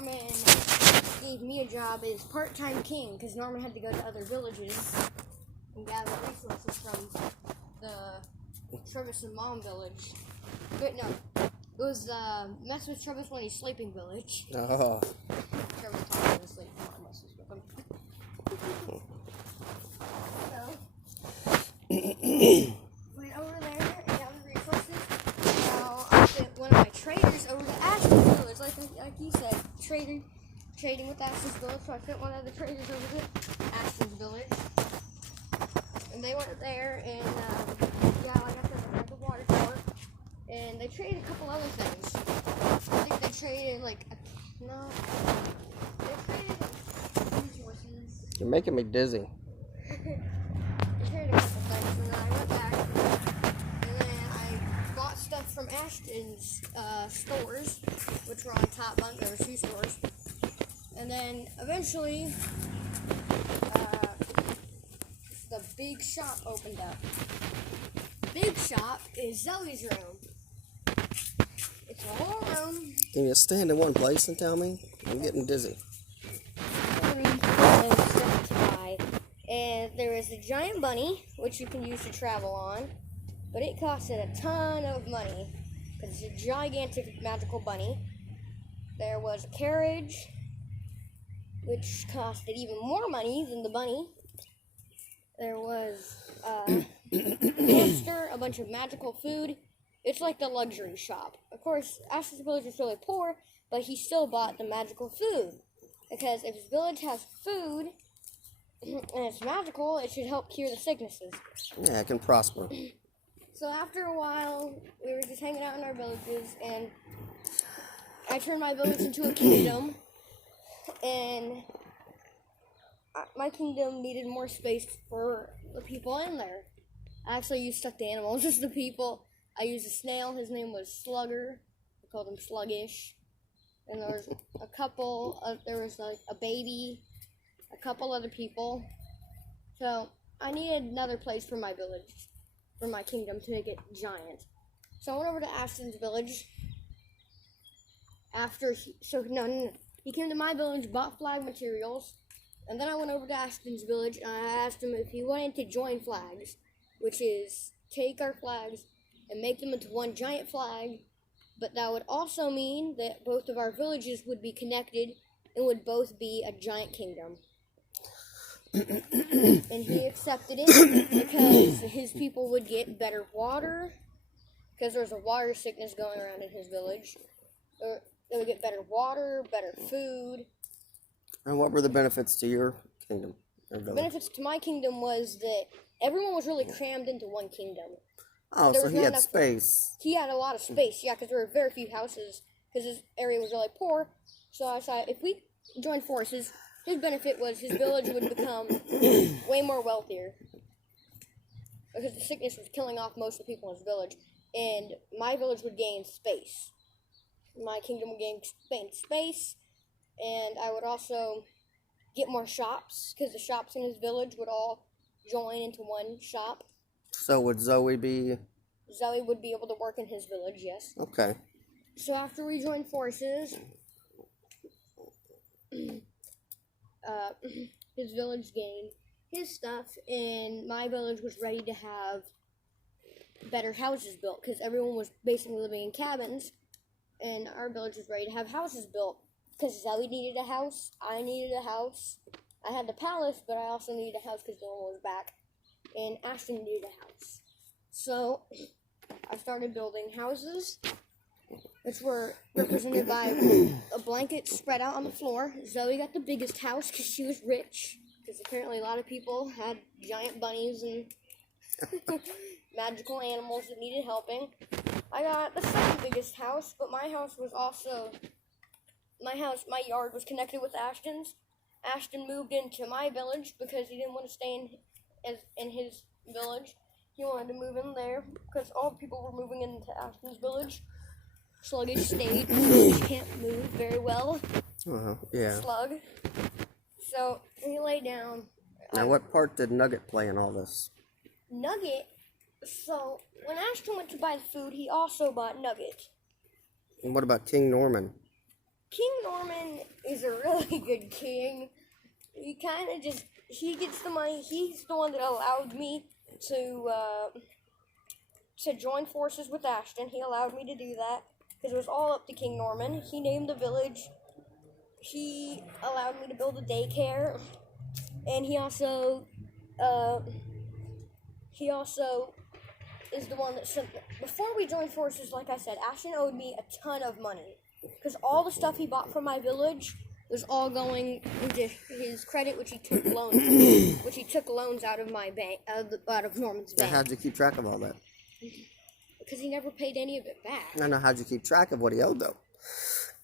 Norman gave me a job as part-time king, because Norman had to go to other villages and gather resources from the Travis and Mom village. Wait, no. It was Mess with Travis when he's sleeping village. Oh. Travis taught him to sleep. Mom messes with him. So, went over there and gathered resources. Now, I sent one of my traders over to Ashton's village. Like you said, trading with Ashton's village. So I sent one of the traders over to Ashton's village. And they went there and, like I said, they had the water tower. And they traded a couple other things. I think they traded, they traded resources. You're making me dizzy. I traded a couple things, and then I went back, and then I bought stuff from Ashton's stores, which were on top bunk. There were 2 stores. And then, eventually, the big shop opened up. Big shop is Zoe's room. It's a whole room. Can you stand in one place and tell me? I'm getting dizzy. And there is a giant bunny, which you can use to travel on, but it costed a ton of money, because it's a gigantic magical bunny. There was a carriage, which costed even more money than the bunny. There was a hamster, a bunch of magical food. It's like the luxury shop. Of course, Ashton's village was really poor, but he still bought the magical food, because if his village has food, and it's magical, it should help cure the sicknesses. Yeah, it can prosper. So after a while, we were just hanging out in our villages, and I turned my village into a kingdom, and my kingdom needed more space for the people in there. I actually used stuffed animals as the people. I used a snail, his name was Slugger. I called him Sluggish. And there was a couple, there was like a baby, a couple other people. So I needed another place for my village, for my kingdom, to make it giant. So I went over to Ashton's village. He came to my village, bought flag materials, and then I went over to Ashton's village and I asked him if he wanted to join flags, which is take our flags and make them into one giant flag, but that would also mean that both of our villages would be connected and would both be a giant kingdom. And he accepted it because his people would get better water, because there's a water sickness going around in his village. They would get better water, better food. And what were the benefits to your kingdom? The benefits to my kingdom was that everyone was really crammed into one kingdom. Oh, so he had space. He had a lot of space, yeah, because there were very few houses, because his area was really poor. So I decided if we joined forces, his benefit was his village would become way more wealthier, because the sickness was killing off most of the people in his village, and my village would gain space. My kingdom would gain space, and I would also get more shops, because the shops in his village would all join into one shop. So would Zoe be... Zoe would be able to work in his village, yes. Okay. So after we joined forces, his village gained his stuff, and my village was ready to have better houses built, because everyone was basically living in cabins, and our village was ready to have houses built, because Zoe needed a house, I needed a house. I had the palace, but I also needed a house because no one was back, and Ashton needed a house. So I started building houses, which were represented by a blanket spread out on the floor. Zoe got the biggest house because she was rich, because apparently a lot of people had giant bunnies and magical animals that needed helping. I got the second biggest house, but my yard was connected with Ashton's. Ashton moved into my village because he didn't want to stay in his village. He wanted to move in there because all the people were moving into Ashton's village. Sluggish stayed. Sluggish can't move very well. Yeah. Slug. So he lay down. Now, what part did Nugget play in all this? Nugget? So when Ashton went to buy the food, he also bought Nugget. And what about King Norman? King Norman He's a really good king. He kind of just, he gets the money. He's the one that allowed me to join forces with Ashton. He allowed me to do that because it was all up to King Norman. He named the village. He allowed me to build a daycare, and he also is the one that sent. Before we joined forces, like I said, Ashton owed me a ton of money because all the stuff he bought from my village was all going into his credit, which he took loans out of my bank, out of Norman's bank. How'd you keep track of all that? Because he never paid any of it back. I know. How'd you keep track of what he owed, though?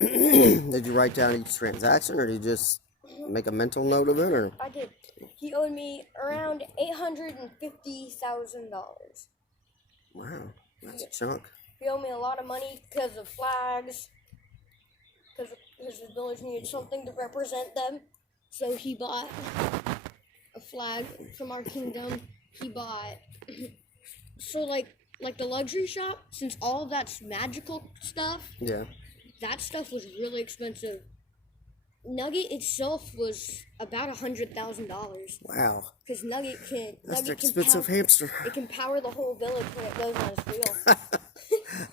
Did you write down each transaction, or did you just make a mental note of it, or? I did. He owed me around $850,000. Wow, that's a chunk. He owed me a lot of money because of flags, because the village needed something to represent them. So he bought a flag from our kingdom. He bought, so like the luxury shop, since all of that's magical stuff, Yeah. that stuff was really expensive. Nugget itself was about $100,000. Wow. Because Nugget can. That's Nugget an expensive hamster. It can power the whole village when it goes on its wheel.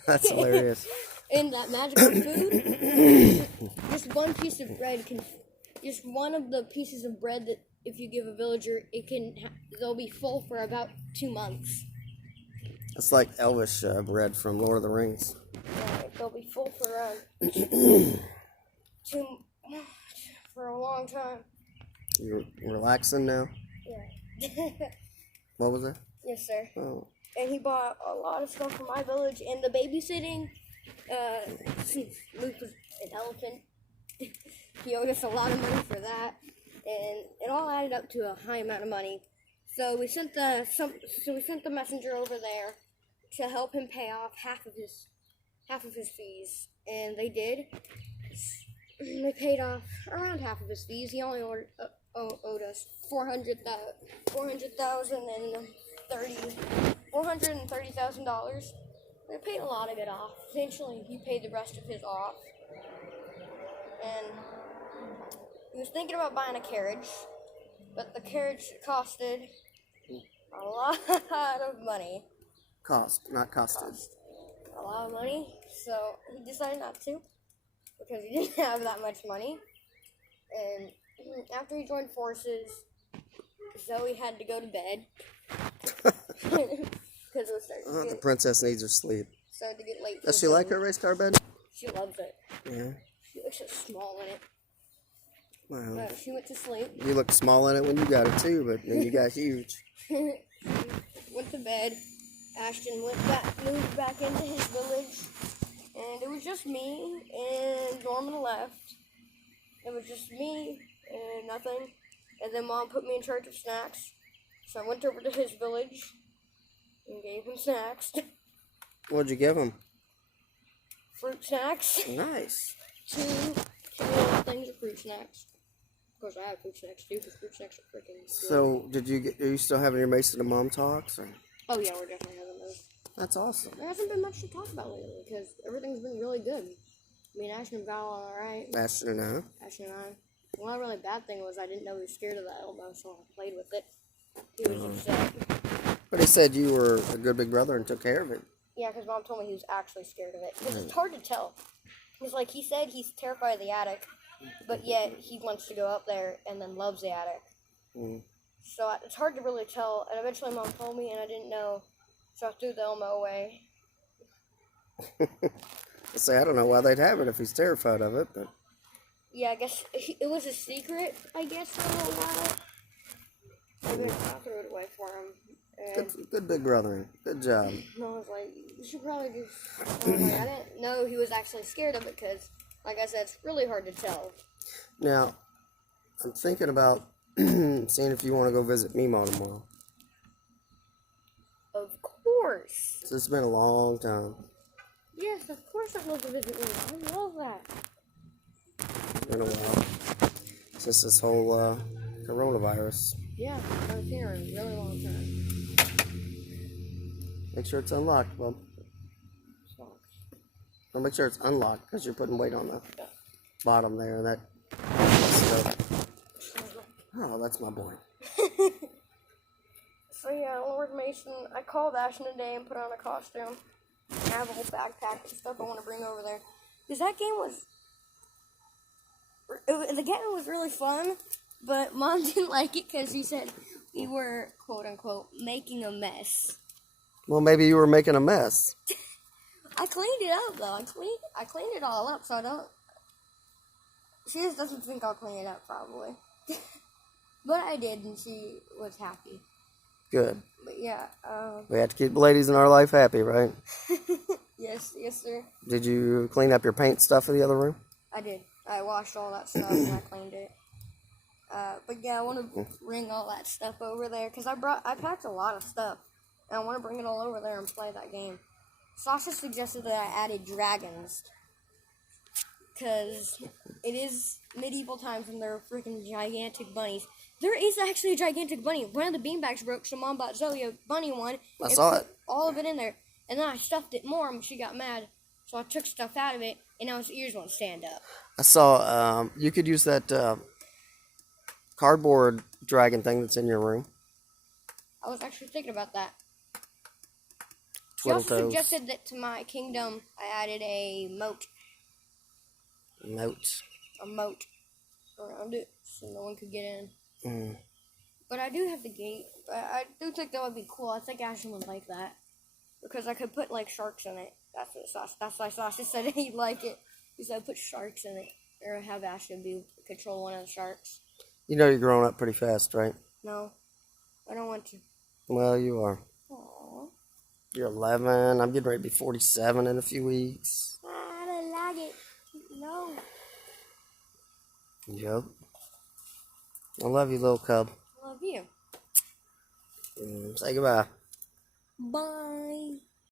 That's hilarious. And that magical food, just one piece of bread can, just one of the pieces of bread that if you give a villager, they'll be full for about 2 months. It's like Elvish bread from Lord of the Rings. Yeah, they'll be full for around for a long time. You're relaxing now? Yeah. What was that? Yes, sir. Oh. And he bought a lot of stuff from my village, and the babysitting, since Luke was an elephant, he owed us a lot of money for that, and it all added up to a high amount of money. So we sent the messenger over there to help him pay off half of his fees, and they did. They paid off around half of his fees. He only owed us $430,000. They paid a lot of it off. Eventually, he paid the rest of his off, and he was thinking about buying a carriage, but the carriage costed a lot of money. Not costed. A lot of money, so he decided not to, because he didn't have that much money. And after he joined forces, Zoe had to go to bed. Because it was starting The princess needs her sleep. started to get late. Does she like her race car bed? She loves it. Yeah. She looks so small in it. Wow. She went to sleep. You looked small in it when you got it too, but then you got huge. Went to bed. Ashton moved back into his village, and it was just me, and Norman left. It was just me and nothing, and then Mom put me in charge of snacks, so I went over to his village and gave him snacks. What'd you give him? Fruit snacks. Nice. Two little things of fruit snacks. Of course, I have fruit snacks too, because fruit snacks are freaking good. So, are you still having your Mason and Mom talks? Or? Oh yeah, we're definitely having those. That's awesome. There hasn't been much to talk about lately, because everything's been really good. Me and Ashton got all alright. Ashton and I. Ashton and I. The one really bad thing was I didn't know he was scared of the elbow, so I played with it. He was upset. But he said you were a good big brother and took care of it. Yeah, because Mom told me he was actually scared of it. Because it's hard to tell. Because, like, he said he's terrified of the attic, but yet he wants to go up there and then loves the attic. Mm. So it's hard to really tell. And eventually Mom told me, and I didn't know, so I threw the Elmo away. I don't know why they'd have it if he's terrified of it, but... Yeah, I guess it was a secret, I guess, for a little while. I threw it away for him. And Good big brother. Good job. I was like, you should probably just... I didn't know he was actually scared of it because, like I said, it's really hard to tell. Now, I'm thinking about seeing if you want to go visit Mimo tomorrow. Of course. So it's been a long time. Yes, of course I'd love to visit Mimo. I love that. It's been a while. Since this whole coronavirus. Yeah, I was here a really long time. Make sure it's unlocked, bub. So, Well, make sure it's unlocked because you're putting weight on the bottom there. That Cub. Oh, that's my boy. So yeah, Lord Mason, I called Ashton today and put on a costume. I have a whole backpack of stuff I want to bring over there. Because that game the game was really fun, but Mom didn't like it because she said we were, quote unquote, making a mess. Well, maybe you were making a mess. I cleaned it up though. I cleaned it all up, so I don't. She just doesn't think I'll clean it up, probably. But I did, and she was happy. Good. But yeah. We have to keep the ladies in our life happy, right? Yes, sir. Did you clean up your paint stuff in the other room? I did. I washed all that stuff and I cleaned it. But yeah, I want to bring all that stuff over there because I packed a lot of stuff, and I want to bring it all over there and play that game. Sasha suggested that I added dragons because it is medieval times and there are freaking gigantic bunnies. There is actually a gigantic bunny. One of the beanbags broke, so Mom bought Zoe a bunny one. I saw it. All of it in there, and then I stuffed it more, and she got mad. So I took stuff out of it, and now its ears won't stand up. I saw you could use that cardboard dragon thing that's in your room. I was actually thinking about that. She Twiddle also toes. suggested that to my kingdom, I added a moat around it, so no one could get in. Mm. But I do have the gate. I do think that would be cool. I think Ashton would like that because I could put like sharks in it. That's why Sasha said he'd like it. He said put sharks in it, or have Ashton control one of the sharks. You know you're growing up pretty fast, right? No, I don't want to. Well, you are. Aww. You're 11. I'm getting ready to be 47 in a few weeks. I don't like it. No. Yep. I love you, little cub. Love you. Say goodbye. Bye.